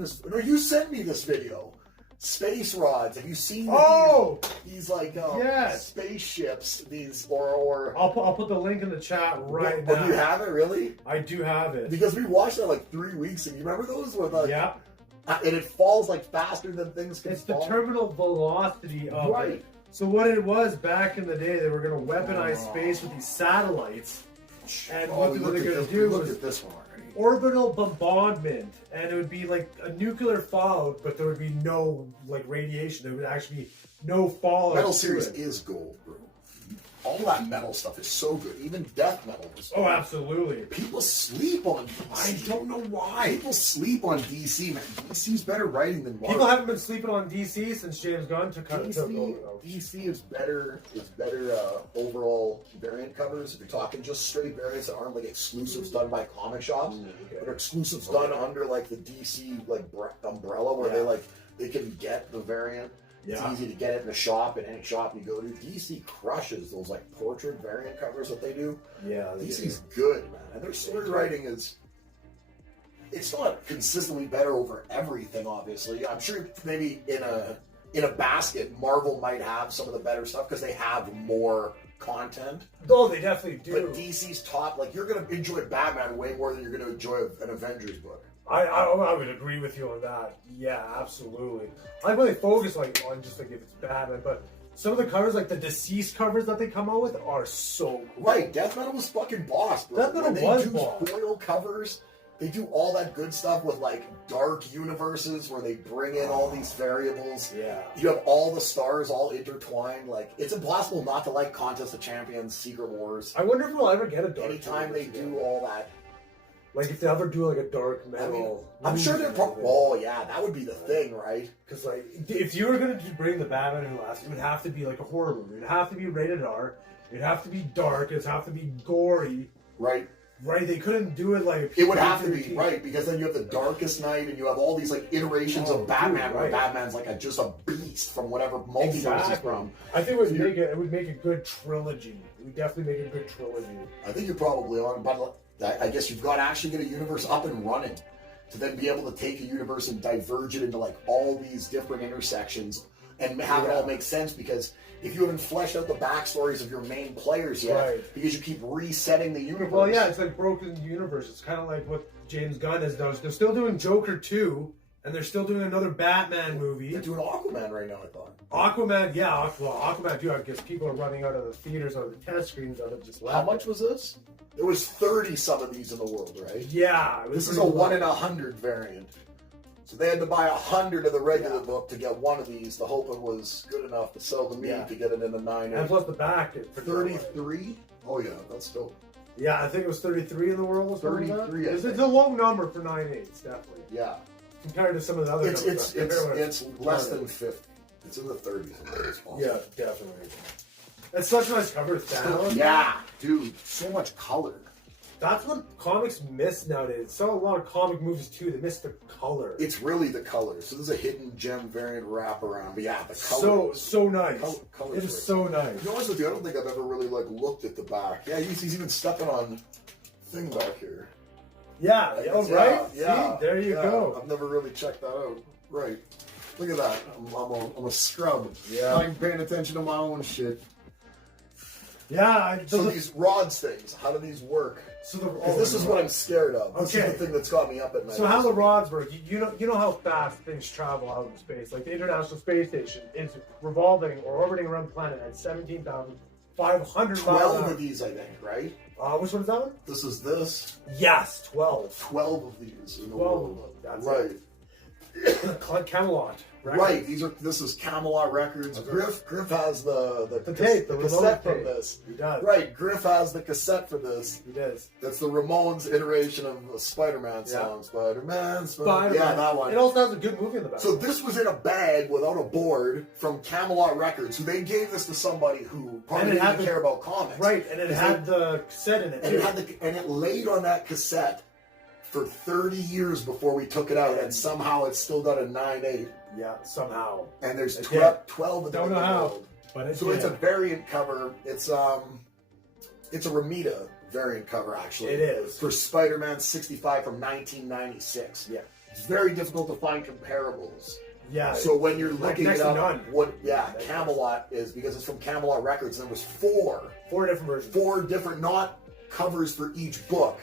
this? No, you sent me this video. Space rods. Have you seen these like spaceships? These or I'll put the link in the chat right now. Oh, you have it really? I do have it because we watched that like 3 weeks ago. You remember those? With yeah. And it falls like faster than things can. It's fall. the terminal velocity of it. So what it was back in the day, they were going to weaponize space with these satellites, and what they were going to do was at this one. Orbital bombardment, and it would be like a nuclear fallout, but there would be no like radiation. There would actually be no fallout. Metal Series is gold, bro. All that metal stuff is so good. Even death metal is good. Oh, absolutely. People sleep on DC. I don't know why. People sleep on DC, man. DC's better writing than Marvel. People haven't been sleeping on DC since James Gunn took over. DC is better overall variant covers. If you're talking just straight variants that aren't like exclusives done by comic shops, but are exclusives done under like the DC like umbrella where they can get the variant. It's easy to get it in a shop, in any shop you go to. DC crushes those like portrait variant covers that they do. Yeah, DC's good, man. And their story writing it's not consistently better over everything, obviously. I'm sure maybe in a basket, Marvel might have some of the better stuff because they have more content. Oh, they definitely do. But DC's top, like you're gonna enjoy Batman way more than you're gonna enjoy an Avengers book. I would agree with you on that. Yeah, absolutely. I really focus on just like if it's Batman, but some of the covers, like the deceased covers that they come out with, are so cool. Right, Death Metal was fucking boss, bro. Death Metal was boss. They do foil covers. They do all that good stuff with like dark universes where they bring in all these variables. Yeah. You have all the stars all intertwined. Like it's impossible not to like Contest of Champions, Secret Wars. I wonder if we'll ever get a dark. Anytime they do all that. Like if they ever do like a dark metal. I'm sure they're oh yeah, that would be the thing, right? Because like if you were gonna bring the Batman Who Laughs, it would have to be like a horror movie. It'd have to be rated R. It'd have to be dark. It'd have to be gory. Right. Right. They couldn't do it like it would have to be right because then you have the Darkest Night and you have all these like iterations of Batman where Batman's like just a beast from whatever multiverse he's from. I think it would make a good trilogy. It would definitely make a good trilogy. I think you're probably on, but I guess you've got to actually get a universe up and running to then be able to take a universe and diverge it into like all these different intersections and have it all make sense because if you haven't fleshed out the backstories of your main players yet, because you keep resetting the universe. Well, yeah, it's like broken universe. It's kind of like what James Gunn has done. They're still doing Joker 2, and they're still doing another Batman movie. They're doing Aquaman right now, I thought. Aquaman, yeah. Well, Aquaman 2, I guess people are running out of the theaters or the test screens of it just left. How much was this? There was 30 some of these in the world, right? Yeah. This is a 1 in 100 variant. So they had to buy 100 of the regular book to get one of these. The hope it was good enough to sell to me to get it in the 9. And plus the back. 33? Oh yeah, that's dope. Yeah, I think it was 33 in the world. Was 33. It's a low number for 9/8, definitely. Yeah. Compared to some of the other numbers. It's less than 50. It's in the 30s. Yeah, definitely. It's such a nice cover style. Yeah, dude. So much color. That's what comics miss nowadays. So a lot of comic movies too, they miss the color. It's really the color. So there's a hidden gem variant wraparound. But yeah, the color. So nice. It is so nice. To be honest with you, I don't think I've ever really like looked at the back. Yeah, he's even stepping on thing back here. Yeah, right? Yeah. See? There you go. I've never really checked that out. Right. Look at that. I'm a scrub. Yeah. I'm paying attention to my own shit. Yeah. So these rods things, how do these work? So this is what I'm scared of. This is the thing that's got me up at night. So how the rods work? You know how fast things travel out in space. Like the International Space Station is revolving or orbiting around the planet at 17,500 miles. 12 of these, I think, right? Which one is that one? This is this. Yes, 12. 12 of these in the 12 world. of them. That's right. Camelot. Records. Right, this is Camelot Records. Okay. Griff has the tape, the cassette tape. from this. He does. Right, Griff has the cassette for this. He does. That's the Ramones iteration of a Spider-Man song. Spider-Man. Yeah, that one. It also has a good movie in the back. So this was in a bag without a board from Camelot Records. So they gave this to somebody who probably didn't care about comics. Right, and it had the cassette in it. And it laid on that cassette for 30 years before we took it out, and somehow it's still got a 9/8. Yeah, somehow. And there's 12 of them. Don't know how, but it's a variant cover. It's a Ramita variant cover, actually. It is for Spider-Man 65 from 1996. Yeah. it's very difficult to find comparables. Yeah. So when you're like looking next it to up, none. Camelot is, because it's from Camelot Records, and there was four different versions. different, not covers for each book,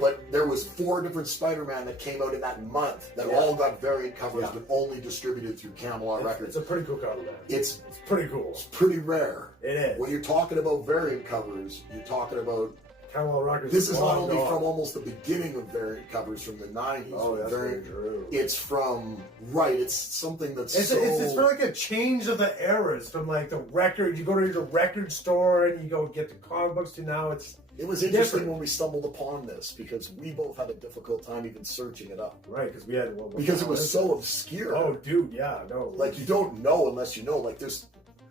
but there was 4 different Spider-Man that came out in that month that all got variant covers, but only distributed through Camelot Records. It's a pretty cool cover, man. It's pretty cool. It's pretty rare. It is. When you're talking about variant covers, you're talking about. Camelot Records. This is not only from almost the beginning of variant covers from the 90s. Oh, that's very true. It's from it's something that's it's for like a change of the eras from like the record. You go to your record store and you go get the comic books to now it's. It was interesting when we stumbled upon this because we both had a difficult time even searching it up. Right, because we had because it was so obscure. Oh, dude, yeah, no. Like you don't know unless you know. Like there's.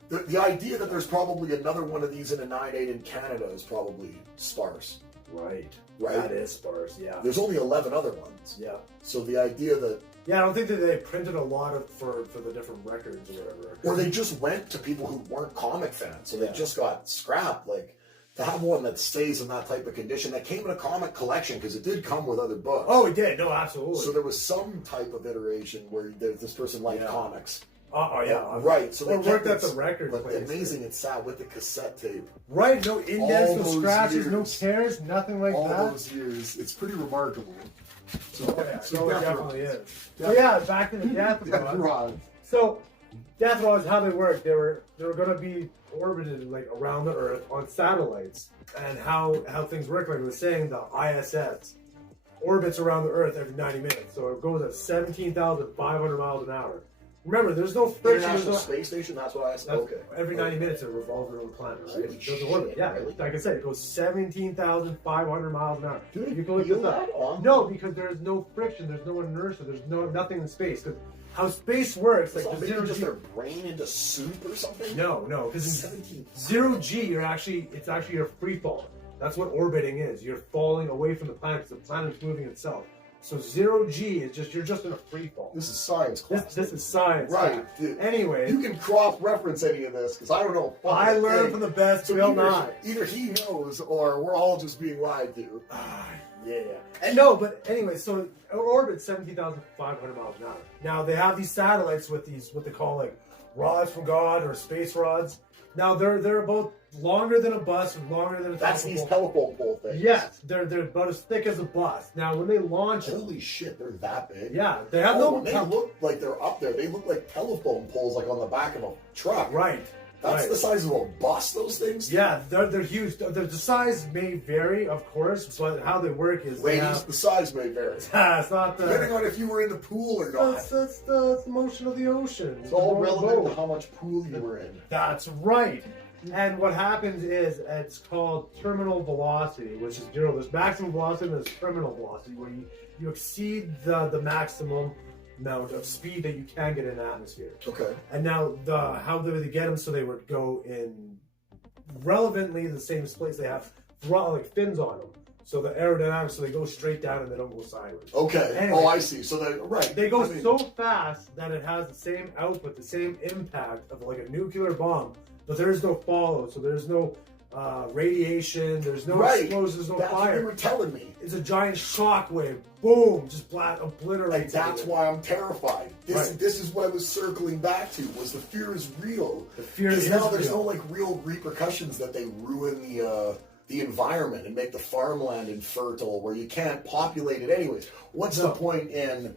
The idea that there's probably another one of these in a 9/8 in Canada is probably sparse. Right. Right? That is sparse, yeah. There's only 11 other ones. Yeah. So the idea that... Yeah, I don't think that they printed a lot of for the different records or whatever. Or they just went to people who weren't comic fans, so they just got scrapped. Like, to have one that stays in that type of condition, that came in a comic collection, because it did come with other books. Oh, it did. No, absolutely. So there was some type of iteration where this person liked comics. Yeah. Right. So they worked at the record But place. amazing, it's sad with the cassette tape. Right. No indents, All no those scratches, years. no tears, nothing like All that. those years, it's pretty remarkable. So, So it definitely is. So yeah, back to the Death Rods. So Death Rods, how they work? They were going to be orbited like around the Earth on satellites, and how things work. Like I was saying, the ISS orbits around the Earth every 90 minutes, so it goes at 17,500 miles an hour. Remember, there's no friction. International Space Station, that's what I said. Okay. Every 90 minutes it revolves around the planet, right? Holy It goes shit, in orbit. Yeah, really? like I said, it goes 17,500 miles an hour. Dude, you can look feel this up. that on? No, because there's no friction, there's no inertia, there's nothing in space. Because how space works, like So the maybe zero just G. their brain into soup or something? No, because in 17. zero G, it's actually a free fall. That's what orbiting is. You're falling away from the planet because the planet is moving itself. So zero G is you're just in a free fall. This is science class. This is science. Right. Dude. Anyway, You can cross-reference any of this, because I don't know. I learned from the best, So Bill Nye. either he knows, or we're all just being lied to. Yeah. And no, but anyway, so it orbits 17,500 miles an hour. Now they have these satellites with these what they call like rods from God or space rods. Now they're about longer than a bus and longer than a That's telephone these pole. telephone pole things. Yes, they're about as thick as a bus. Now when they launch it, Holy shit, they're that big. yeah, they have When they look like they're up there, they look like telephone poles, like on the back of a truck. right. That's right. the size of a bus, those things? Yeah, they're huge. The size may vary, of course, but how they work is they Ladies, have, the size may vary. it's not Depending the on if you were in the pool or not. that's the motion of the ocean. It's all The relevant boat. to how much pool you were in. That's right. And what happens is it's called terminal velocity, which is zero. There's maximum velocity and there's terminal velocity, where you exceed the maximum amount of speed that you can get in the atmosphere. Okay. And now how do they get them? So they would go in relevantly the same place. They have like fins on them. So the aerodynamics, so they go straight down and they don't go sideways. Okay. Anyway, I see. So they right. They go I mean, so fast that it has the same output, the same impact of like a nuclear bomb, but there is no fallout. So there's no radiation, there's no explosions, there's no that's what you fire. were telling me. It's a giant shock wave. Boom, just obliterates. Like that's it. why I'm terrified. Right. This is what I was circling back to. Was the fear is real? The fear Because is now there's real. no like real repercussions that they ruin the environment and make the farmland infertile where you can't populate it anyways. What's the point in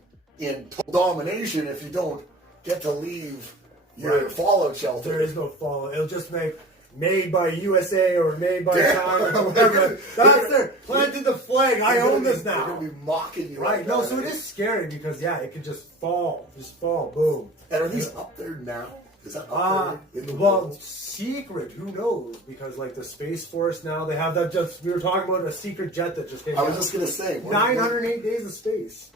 domination if you don't get to leave your fallout shelter? There is no fallout. It'll just make made by USA or made by Damn. China or whatever. That's their planted the flag. I own this They're now. gonna be mocking you. Right. like No, that. so it is scary because it can just fall. Boom. And are these up there now? Is that up there in the Well, world? secret. Who knows? Because like the Space Force now, they have that. Just we were talking about a secret jet that just came. I was out. just gonna say 908 days of space.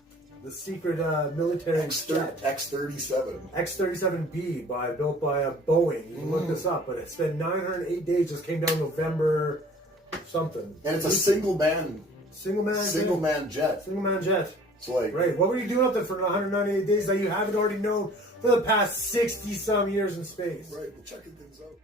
The secret military jet. X-37. X-37B built by Boeing. You can look this up, but it's been 908 days. Just came down November something. And it's a single man jet. Single man jet. So like, Right. What were you doing up there for 198 days that you haven't already known for the past 60 some years in space? right, we're checking things out.